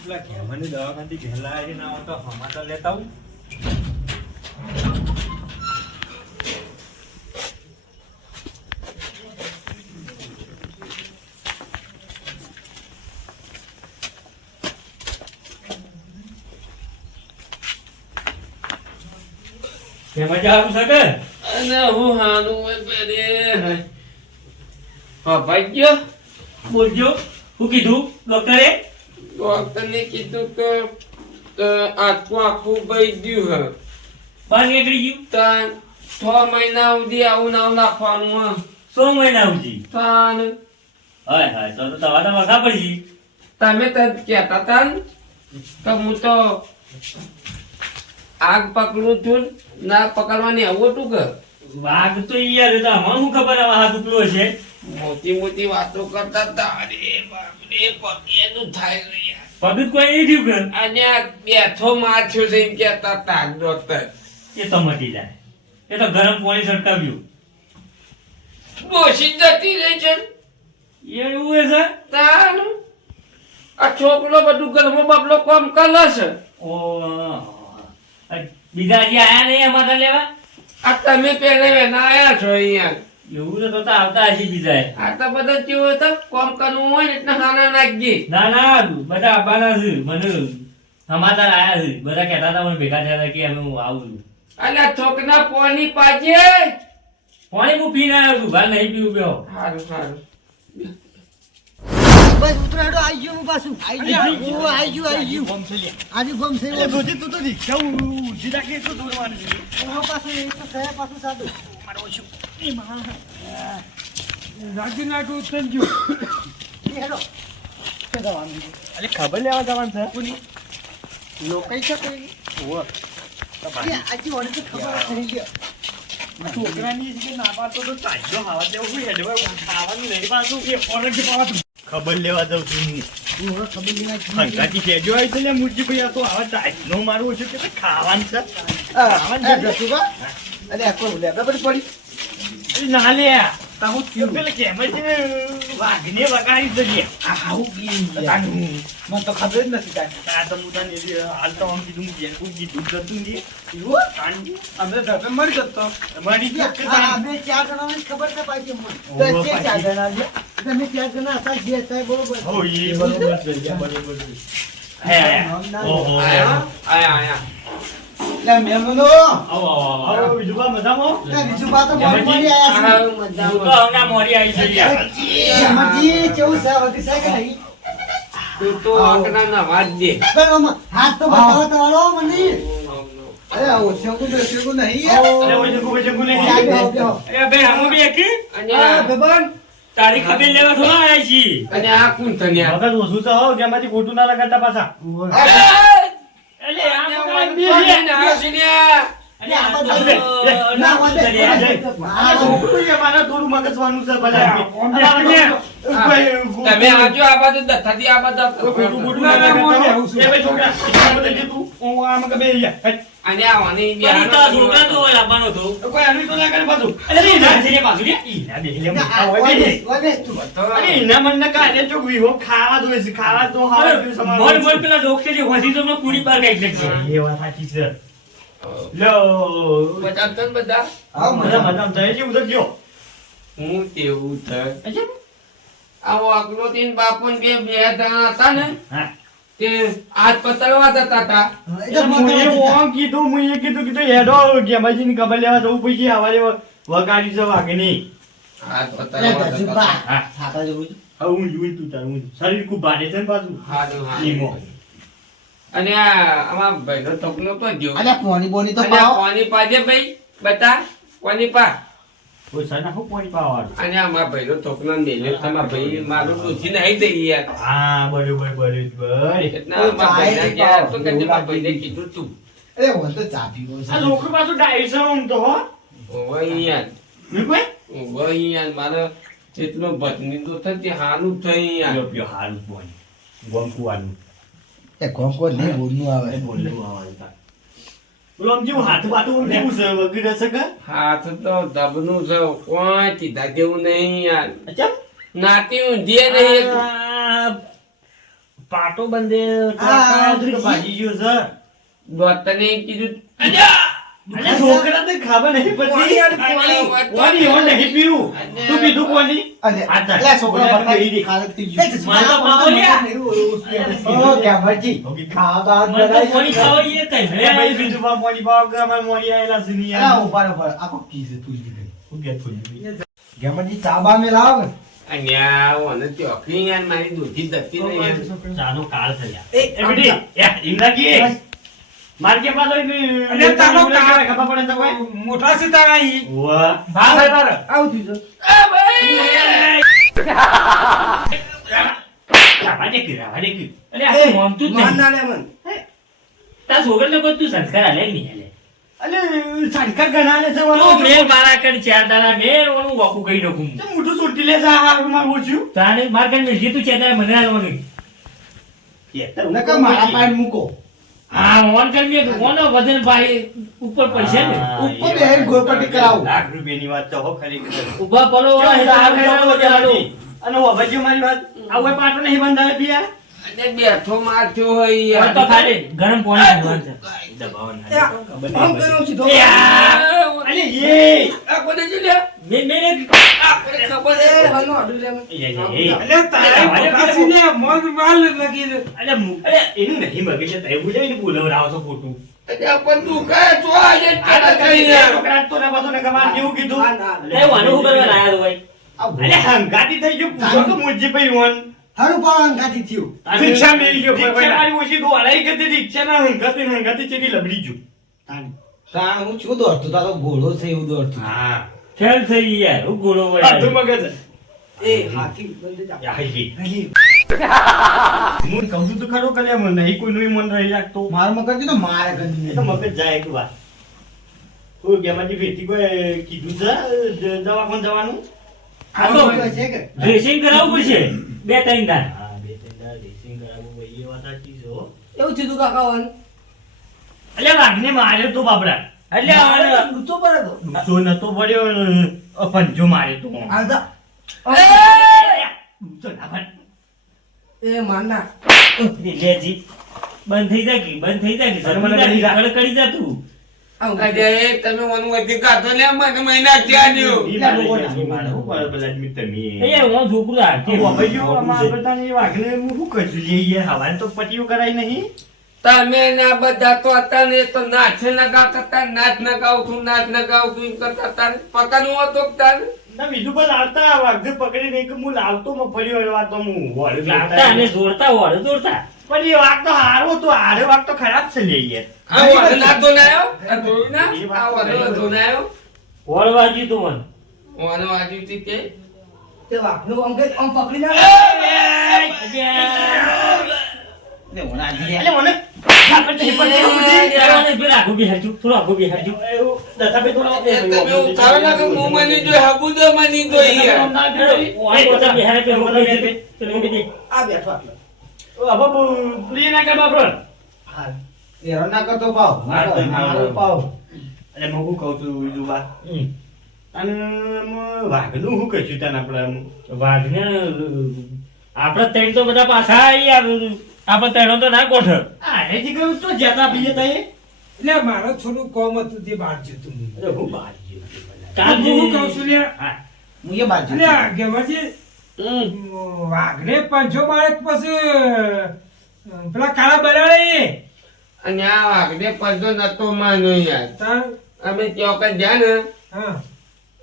મને દવાખાનાથી ઘેલા આવી ના હોય તો સમાચાર લેતા આવું. કેમાં જાવું સકે? અને હું હાનું પેરે હા ભાઈ ગયો. બોલજો. શું કીધું ડોક્ટરે? ડોક્ટરને કીધું કે આખું ભાઈ ગયું હે. બહાર નીકળી ગયું? તાન 6 મહિના સુધી આવું નામ નાખવાનું હે. 100 મહિના સુધી? તાન હાય હાય તો તમારે વખા પડી. તમે તો કહેતા તા ને કે હું તો આગ પકડું છું ના પકડવાની આવું હતું કે વાઘ તો યાર તો મને શું ખબર હવે હાથ ઉપલો છે. મોટી મોટી વાતો કરતા હતા. અરે બાપરે પગેનું થાય છે યાર. પગત કોઈ નહીં થયું કે? અને આ બેઠો માર થયો છે એમ કહેતા હતા ડોક્ટર. એ તો મટી જાય. એ તો ગરમ પાણી છટકાવ્યું. ડોસી જતી રહી છે. એવું હે સર? તાન આ છોકરો બધું ઘરમાં બાપલો કામ કરે છે. ઓ બીજા જે આયા નહીં અમારે લેવા? આ તમે પહેલે વેના આયા છો અહીંયા. એવું તો આવતા હશે બીજા. આ તો બધા કેવું હતું કામ કરવું હોય ને એટલે નાના નાખજે. ના ના બધા આવવાના છે. મને સમાચાર આયા છે. બધા કહેતા હતા મને ભેગા થયા હતા કે અમે હું આવું છું. અલ્યા છોકરા પાણી પાજે. પાણી હું પીને આવ્યો છું. ભાલ નહીં પીવું બેહો. સારું સારું. બસ ઉતરાડો આવી ગયો હું પાછું આવી ગયું આજે ગમ છે જોજી તું તો રિક્ષા ઊંધી રાખી તો દોડવાનું છે. પાછું એક તો થયા પાછું સાદું રાખી નાખું ઉતરજો. હેડો કે જવાનું અરે ખબર લેવા જવાનું છે. લોકઈ છે કોઈ આજે ઓને તો ખબર પડી ગયો છોકરાની કે ના પાડતો તો ચાજો ખાવા દેવું હોય હેડવા ખાવાનું નહીં પાછું કે ઓર્ડર કે પાવા ખબર લેવા જાઉં છું હું. ખબર લેવા હંગાતી કેજો આવી છે ને મુરજી ભાઈ આ તો આવા ચાજનો મારવો છે કે ખાવાનું છે. અરે આખો લેબડા પડી ના લે તાહુ થયું પેલે કેમ છે વાઘને વગાડી દઈએ. આવું મને તો ખબર જ નથી કાંઈ આ તો મુદા ને હાલ તો આમ કીધું જેન કોઈ કીધું જતું ને અમે ધરપે મળી જતો અમારી અમે 4 જણાની ખબર છે પાછી મને 4 જણા છે તમે 4 જણા હતા જે હતા બરોબર હો એ બરોબર છે બરોબર છે. હે ઓહો આયા આયા. લે મેમનો આવો આવો બીજું કા મજામાં? બીજું બા તો મોરી મોરી આયા આ તું મજા તો હમણાં મોરી આવી છે યાર. છે મજી કેવું છે વગી છે કે નહીં તું તો આંકડા ના વાત દે. પણ આમાં હાથ તો બતાવો તમારો મને અરે ઓછો નહીં અરે ઓય જગુ ને એ બે હમો બે કે અને બેબન તારી ખબર લેવા થોડા આયા છી. અને આ કોણ તન્યા. વગર ઓછું તો હો જેમાંથી ખોટું ના લગાડતા પાછા. એટલે આમ કાઈ બે અરે આ બધા ના વાંધે છોકરું કે મારા થોડું મગજવાનું છે ભલા. તમે આજો આ બાજુ દથાથી આ બાજુ ખોટું ના લગાડતા હો. એ બે છોકરા બદલી તું હું આમ કે બે યા અને આવવાની કોઈ આનું તો ના કરે પાછું. અરે ના છે રે પાછું રે. ઈ ના બે લે મોટા હોય બે. અરે એના મન ના કાને જો વિહો ખાવા દોય છે ખાવા તો હારે મન મન પેલા ડોક્ટર જે હોસી તો પૂરી પાર કાઈ છે. એ વાત સાચી છે. લો બધા તન બધા હા મજા મજા થાય છે ઉધર ગયો. હું તેવું થાય આવો અકલો તીન બાપન બે જણા હતા ને હા તે આજ પતળવા જતા હતા. કીધું હેડો ગેમાજીની ખબર લેવા જવું પછી આવારે વગાડી છે વાઘની. આજ પતળવા જતા હતા. થાતા જેવું હું જોઈ તું તારું શરીર ખૂબ ભારે છે ને પાછું. હારું, હારું. ઈમો. અને આ આમાં ભાઈનો ટોકનો તો દ્યો. અરે પોની બોની તો અને પાવ કોની પાજે ભાઈ બતા કોની પા કોઈ સાના હું પોણી પાવાનું. અને આમાં ભાઈનો ટોકનો મેલ્યો તમારા ભાઈ મારું દૂધી નહીં દઈ યાર. હા બરોબર એટલે આમાં ભાઈને ગયા તો કે મારા ભાઈને કીધું તું અરે હું તો ચાપી ગયો આ છોકરું પાછું ડાયસ આમ તો હો ઓય યાર મેં કોઈ ઓય યાર મારે એટલો ભટની તો થતી હાનું થઈ યાર. યો હારું પોણી ગોમકુવાનું એ કોમ કો નહીં બોલનું આવે બોલવું આવવાનું તા. ઓલો આમ જેવું હાથ બાટું આમ કેવું છે વગેરે છે કે હાથ તો દબનું છે કોઈ કીધા જેવું નહીં યાર. અચ્છા નાતી ઊંધીએ નહીં. પાટો બંધે ભાજી ગયો છે ડોક્ટરને કીધું અરે છોકરા તો ખબર નહીં પડતી કોની હો નહીં પીવું તું પીધું કોની અરે આ છોકરા બતાવી ખાલત થઈ ગયું મારે તો પાવો લ્યા ઓ ગેમરજી ખાવા મને તો બાદ કોની ખાવા ઈએ તઈ રે ભાઈ બીજું બા મોની બાવ કે અમાર મોની આયેલા છે ની આ ઉભા આખો કીઝ તું જ ગઈ હું કે થોડી ગેમરજી ચા બા મે લાવ અને આ ઓને ચોકડી યાર મારી દૂધી દતી ને યાર ચાનો કાળ થયા એ બેટી યા ઇમરા કી માર કે પાછો અરે તારો કાળ ખબર પડે તો કોઈ મોટા સિતારા ઈ વાહ ભાગ હે તારો આવ તું જો રાવા દે અરે આ મોમતું જ નહીં ના લે મન તા છોકરાને કોઈ તું સંસ્કાર આલે નહીં આલે અલે સંસ્કાર ગણાલે છે તું મેલ મારા કર ચાર દાડા મેલ ઓનું વાકું કઈ નખું તે મોટું છોટી લે જા આ માં ઓછું તાને માર કર મેલ તું ચાર દાડા મને આલવાનું નકા મારા પાડ મૂકો હા ઓન કર મે ઓનો વજન ભાઈ ઉપર પડશે ને ઉપર બે ગોપટી કરાવું લાખ રૂપિયાની વાત તો હો ખરી ઉભા પડો અને ઓ બજ્યો મારી વાત આવું પાટો નહીં બંધાય પિયા અને બેઠો માથ્યો હોય યાર તો ખાલી ગરમ પાણી પીવાનું છે આમ કર્યો સીધો અલે એ આ કોને જોલે મેને આ કોને ખબર હે હલો અડુ લે અલે તારે મોટા સિને મોન વાલ લગી દે અલે એનું નહીં મગે છે તય બોલે ને બોલવરાવ છો ફોટું અને પણ તું કહે છો આજે તારા કરીને છોકરા તો ના પાછો ને કમાન કેવું કીધું એ વાનું હું કરવા લાયા તો ભાઈ અલે હંગાતી થઈ ગયો પૂછો તો મુજી ભાઈ વન હારું પાવન કાથી થયું રિક્ષા મેલી ગયો રિક્ષા મારી ઓછી દો અડાઈ કે રિક્ષા ના હંગાતી ચેડી લબડી ગયો તાણ હું છું દોડતો તારો ઘોડો છે એવું દોડતું હા ખેલ થઈ યાર હું ગોળો વળે અધુ મગજ એ હાથી બંધ જા યાહી હું કહું છું તો ખરો કરે મને નહીં કોઈનું મન રહી રાખતો માર મગજ તો મારે ગંદી એ તો મગજ જાય એક વાર કોઈ ગેમાજી ભેટી કોઈ કીધું છે દવાખાને જવાનું આ તો છે કે ડ્રેસિંગ કરાવવું પડશે બે ત્રણ દાન હા બે ત્રણ દાન ડ્રેસિંગ કરાવવું ભાઈ એ વાત સાચી છે હો એવું થયું કાકા વન એટલે વાઘને માર્યો તો બાબરા એટલે ઊંચો પડે તો તો નતો પડ્યો પંજો માર્યો તો આજા ઊંચો ના પડ. એ મારના લેજી બંધ થઈ જાય કે બંધ થઈ જાય કે શરમ કરી જા. કરી જા તું અરે તમે ઓનું વધી કાઢો લે મને મહિના ત્યાં દ્યો ઈ મારે ઈ મારે હું પર પેલા મિત્ર મી એ હું છોકરો આ કે ભાઈ જો અમાર બધાની વાઘને હું શું કરશું લે યાર હવાને તો પટીઓ કરાઈ નહીં તમે ના બધા તો હતા ને તો નાચ લગાવતા હતા નાચ લગાવતું નાચ લગાવતું એમ કરતા હતા પકડવું હતો તાર ના બીજું પણ લાવતા વાઘને પકડી નહીં કે હું લાવતો મફળી વાળવા તો હું વળ લાવતા અને જોડતા વળ જોડતા પણ એ વાઘ તો હારો તો હારે વાઘ તો ખરાબ છે લે યાર આ વડ ના તો નાયો આ જોયું ના આ વડ તો નાયો વળ વાજી તો મન ઓનો વાજી તી તે તે વાઘનો આમ કે આમ પકડી ના લે ઓના જી અલે મને પેલા ગોબી હરજુ થોડા ગોબી હરજુ દતા બે થોડા તમે ઉતારો ના કે મુ મની જો હબુ દો મની દો યાર આ બેઠો આટલો અબો પ્લી ના કર બાબરો હા એરો ના કરતો પાવ મારો પાવ એટલે હું કહું છું જુબા અને વાઘનું શું કહીશું તને આપણે વાઘને આપણે ત્રણ તો બધા પાછા યાર આપણે ત્રણ તો ના ગોઠ હા એથી કહ્યું તો જતા પીએ તઈ એટલે મારો થોડું કોમ હતું તે બહાર જતું અરે હું બહાર કાલ હું કહું છું લે હા હું એ બાજુ એટલે ગેમરજી વાઘને પંચો મારે પછી પેલા કાળા બરાડે અને આ વાઘને પંજો નતો માન્યો યાર તાર અમે ચોકન ગયા ને હા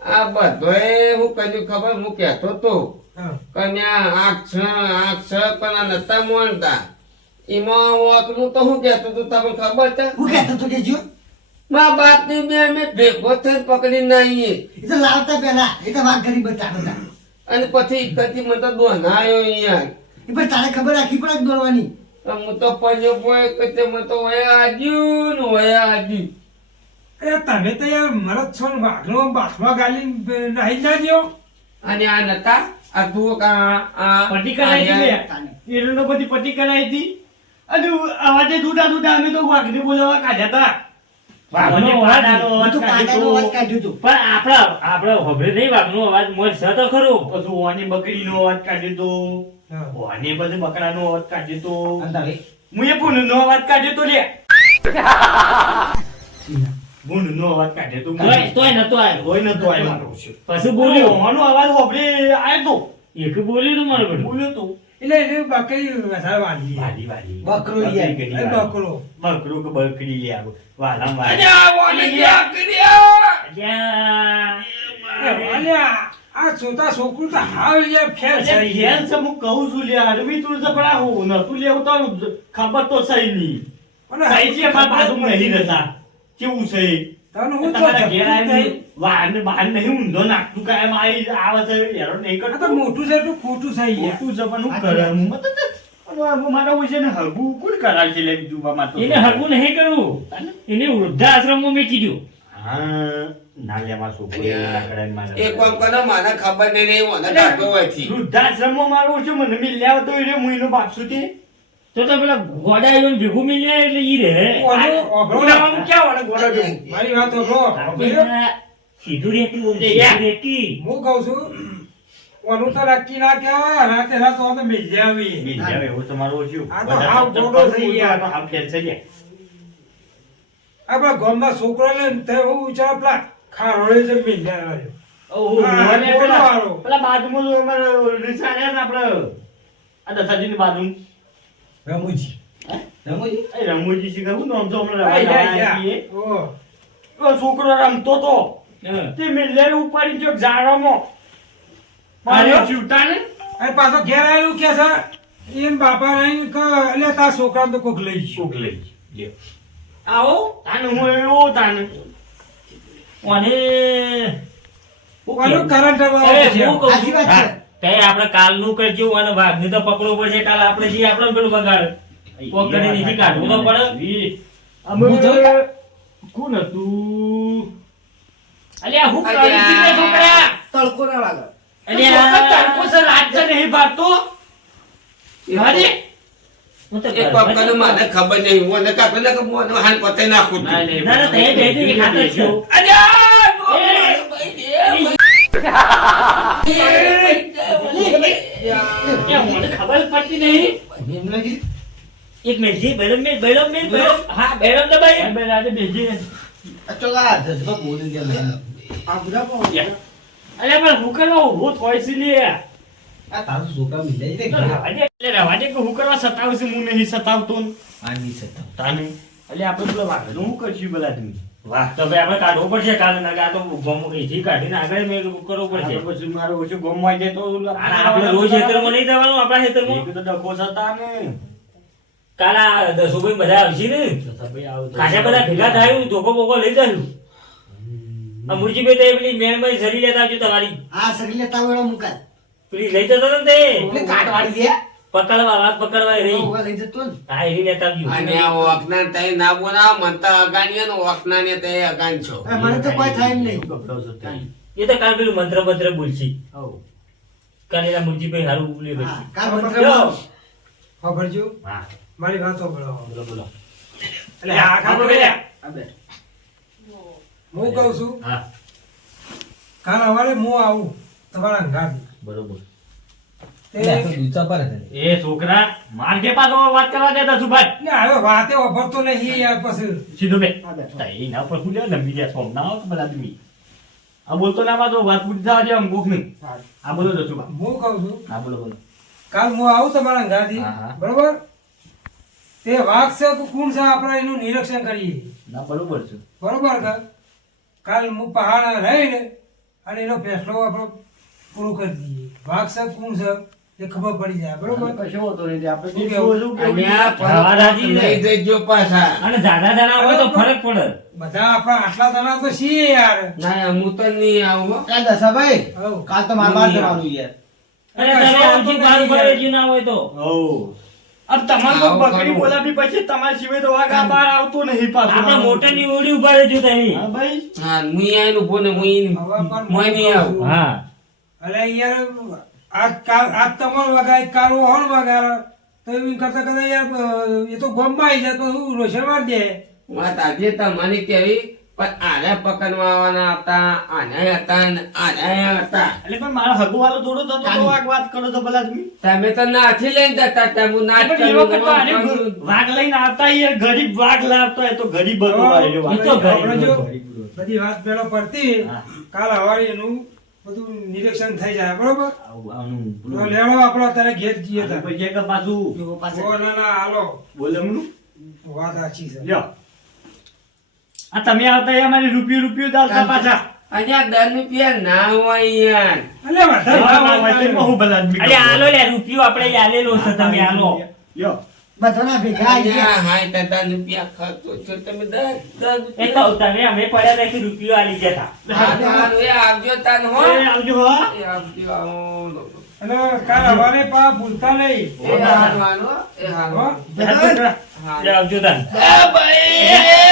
આ બધોય હું કજુ ખબર હું કહેતો તો હા કન્યા આંખ છે પણ આ નતા મોનતા એમાં વાકનું તો હું કહેતો તો તમને ખબર છે હું કહેતો તો કે જો મા બાપ ની બે અમે ભેગો થઈને પકડી નાઈએ એ તો લાવતા પેલા એ તો વાઘ ગરીબ બતાડો તા અને પછી ઇકતી મને તો દોનાયો યાર એ પણ તારે ખબર રાખી પડે દોડવાની હું તો પંજો પોય કે મને તો વયા આજ્યું ને વયા આજ્યું અરે તમે તો યાર મરદ છો ને વાઘનો બાથમાં ગાલી નાહી ના દ્યો અને આ નતા આ તું પટ્ટી કરાઈ હતી એનો બધી પટ્ટી કરાઈ હતી અને અવાજે દૂધા અમે તો વાઘને બોલાવા કાઢ્યા હતા વાઘનો પાડાનો અવાજ તો પાડાનો અવાજ કાઢ્યો તો પણ આપણે હોભળે નહીં વાઘનો અવાજ મળશે તો ખરો પછી ઓની બકરીનો અવાજ કાઢ્યો તો હા. ઓને બધે બકરાનો અવાજ કાઢ્યો તો અંધારે. મુએ ભૂનનો અવાજ કાઢ્યો તો લે ભૂનનો અવાજ કાઢ્યો તો તોય નતો આવ્યો. કોઈ નતો આવ્યો મારો છે પછી બોલ્યો. ઓનો અવાજ હોભળે આયો તો એક બોલ્યું તું મારે બધું. બોલ્યો તો એટલે એને બકરી વધારે વાલી વાલી વાલી બકરો યાર. બકરી એ વાલી. બકરો બકરો કે બકરી લે આવો વાલામ વાલી અલ્યા ઓને ક્યાં કર્યા અલ્યા. અલ્યા આ છોટા છોકરું તો હાવ યાર ફેર અરે થઈ ઘેર ગયા છે હું કહું છું લે અરવી તું જબડા હો નતું લેવું તો ખબર તો સહી નહીં સહી છે મારા બાજુમાં નહીં રહેતા કેવું છે તને હું તો તમારા ઘેર જપતું જ આવીને નહીં. વાહન બહાર નહીં ઊંધો નાખતું કાયમ આવી આવે છે હેરો નહીં આ તો કરતો મોટું છે એટલું ખોટું છે યાર. મોટું જવાનું કરે હું મારા હોય ને હગું કોણ કરાય છે લે બીજું બામાં તો એને હરકું નહીં કરવું. એને વૃદ્ધાશ્રમમાં મેકી દો. હા ના લેવા છોકરો એવું ના કરાય મારે એ કોમ કરો મને ખબર નહીં ઓને કાઢતો હોય થી વૃદ્ધાશ્રમમાં મારું છે મને મિલ્યા તો એ હું એનો બાપ છું તે તો પેલા ગોડા આવીને ભેગું મિલ્યા એટલે ઈ રહે. ઓનું અભરો ઉડાવાનું ક્યાં વાળા ગોળા જેવું? મારી વાત અભરો. સીધું રહેતી બોલ, સીધું રહેતી. હું કહું છું ઓનું તો નક્કી ના કહેવાય રાતે રાત તો અમે મિલ્યા આવીએ. મિલ્યા એવો તમારો ઓછું. આ તો હાવ ગોળો થઈ ગયા. આ તો હાવ ફેલ છે લે. આપણા ગામના છોકરાને તે હું વિચાર પેલા ખારોળે છે મિલ્યા આવ્યો. ઓહો, હા, અને ગોળો પેલા વાળો. પેલા બાજુમાં તો અમારે રીક્ષા રહ્યા ને આપણે આ દસાજીની બાજુ રમૂજી. રમૂજી? એ રમૂજી છે હું નામ તો હમણાં આઈ રવા જા, લાયા છીએ. જા. ઓહ. તો છોકરો રમતો તો હા. તે મિલ્યા ઉપાડી જો ઝાડોમાં માર્યો ચૂંટાને અને પાછો ઘેર આવેલું કે છે એમ બાપા રહીને કે એટલે તાર છોકરાને તો કોક લઈ ગયો. શોક લઈ લ્યો આવો તાને હું એવો તાને અને ઓલું કરંટ એ, વાળો છે. હું કહું સાચી છું. વાત છે. તે આપણે કાલનું કરજો અને વાઘને તો પકડવું પડશે. કાલ આપણે જે આપણે પેલું બગાડ કોક કરીને નીચે કાઢવું તો પડે. અમે હું જોઉં. કોણ હતું અલ્યા હું અલ્યા. કરી છે છોકરા? તડકો ના લાગે. અલ્યા. તડકો છે રાત છે નહીં ભાગતો હાજી હું તો એ કોમ કરો મને ખબર નહીં ઓને કાઢો ને કે મોને હાન પતે નાખું ના, તું. નહીં. ના, ના, તે જઈ ખાતે છો. અલ્યા એ મને ખબર જ પડતી નહીં. એમને કીધું, એક મિનિટ જી, બેડમ મિનિટ, બેડમ મિનિટ, બેડમ. હા, બેડમ દબાઈ. બે રાતે બેસી આ તો આ ધજકો બોલી દે મને. આ બધા કોણ? અલ્યા પણ હું કરવા ઊભો થોય છે લે આ તારું છોકરા મિલાઈ દે તો રવા દે એટલે રવા દે કે હું કરવા સતાવું છું હું નહીં સતાવતો ને. આની સતા. તાને અલ્યા આપણે પેલા વાઘનું શું કરશું પેલા તમે વાહ, તો ભાઈ આપણે કાઢવું પડશે કાલે. ના આ તો ગોમો અહીંથી કાઢીને આગળ મેં કરવું પડશે. આપણે પછી મારો ઓછું ગમવાઈ જાય તો અને આપણે રોજ ખેતરમાં નહીં જવાનું. આપણા ખેતરમાં એક તો ડખો સતા ને કાલે આ દસુભાઈ બધા આવશે ને. કાશા બધા ભેગા થાય ધોકો બોકો લઈ જશું. આ મુરજીભાઈ તો એ પેલી મેણભાઈ સરી લેતા આવજો તમારી. આ સગી લેતા વેળો મુકાય. પેલી લઈ જતો હતો ને તે એટલે કાઢવાડી દે. પકડવા વાત પકડવા રહી. ઓવા લઈ જતો ને. હા, એની લેતા આવજો. અને આ ઓકના તય ના બોલાવ મન તો અગાણ્યો ને ઓકના ને તય અગાણ છો આ મને તો કોઈ થાય એમ નહીં. ગભરાવ સતા એ તો કાલ પેલું મંત્ર મંત્ર બોલશે. હવ કાલે એના મુરજીભાઈ હારું બોલે હા, પછી. કાલ હા, મંત્રમાં ખબરજો હા મારી વાત સાંભળો. બોલો બોલો એટલે આ ખાતો બેઠા. આ બેઠ. હું કહું છું હા કાલ સવારે હું આવું તમારા અંગાર બરોબર તે લે, તો દૂચા પર હતા. એ છોકરા માર કે પાછો વાત કરવા દેતા સુભાઈ એટલે હવે વાતે વાપરતો નહીં યાર પછી સીધો બે આ બેઠો. તઈ ના પર ખુલ્યો ને બીજા સોમ ના આવો તો બધા આદમી આ બોલતો ના પાછો વાત પૂરી થવા દે આમ ભૂખ નહીં આ બોલો તો સુભા હું કહું છું હા બોલો બોલો કાલ હું આવું તમારા અંગારથી હા, હા. બરોબર તે વાઘ છે કે કુણ છે આપણે એનું નિરીક્ષણ કરીએ ના બરોબર છે બરોબર કે કાલ હું પહાડ રહીને અને એનો ફેસલો આપણે પૂરો કરી દઈએ વાઘ છે કુણ છે એ ખબર પડી જાય બરોબર કશો હોતો નથી આપણે શું જે કેવું? શું કેવું અહીંયા આવા રાજી ને. લઈ જજો પાછા અને જાડા જાડા હોય તો ફરક પડે. બધા આપણા આટલા જણા તો છીએ યાર ના હું તો નહીં આવું હો. એ દશાભાઈ, હઉ. કાલ તો મારે બહાર જવાનું યાર. અને તમે આમથી બહાર ઉભા રહેજો ના હોય તો. હવ अब તમારે કોઈ આવું બકરી કરવું. બોલાવી પછી તમારા સિવાય તો વાઘ આ બહાર આવતો નહીં પાછો આપણે મોટરની ઓડી ઉભા રહેજો તમે. હા ભાઈ હા હું આયનું બોને હું હવે પણ મોય નહીં આવું હા. અરે યાર આજ તમારો વગાય કાલ હોણ વગાડો તો એમ કરતા કરતા યાર એ તો ગમમાં આવી જાય તો હું રોશન મારી દે વાત આજે તમારી કેવી પણ આને પકડવા આવવાના હતા, આને હતા ને આને હતા. એટલે પણ મારો હગુવાલો થોડો થતો તો આ વાત કરો તો ભલા તમે તમે તો નાથી લઈને જતા હતા, હું નાચ પણ એ વખત તો આને વાઘ લઈને આવતા યાર, ગરીબ વાઘ લાવતો હોય તો ગરીબ હતો આયો વાઘ. ઈ તો ગરીબ આપણે જો ગરીબ હતો. બધી વાત પેલો પડતી હા. કાલ હવારે એનું બધું નિરીક્ષણ થઈ જાય બરોબર. આનું તો લેણો આપણો અત્યારે ઘેર જઈએ તાર. પછી કે પાછું ઓ ના ના હાલો બોલે મનું વાત સાચી છે. લ્યો આ તમે આવતા એ અમારી રૂપિયો ચાલતા પાછા અહીંયા 10 રૂપિયા ના હોય યાર. અલે વધારે હા, ભાવ હા, હોય. બહુ ભલા આદમી અરે આલો લે રૂપિયો આપણે આલેલો છે તમે આલો લ્યો બધાના ભેગા આવી ગયા. અહીંયા હાય તતા રૂપિયા ખર્ચો છો તમે 10 એ તો તમે અમે પડ્યા રાખી રૂપિયો આલી જતા હારું એ આવજો તાન હો. એ આવજો હો એ આવજો આવો. અને કાલ હવારે પા ભૂલતા નહીં. એ હારું હાલો. એ હારું. હો? હારું. આવજો તાન એ ભાઈ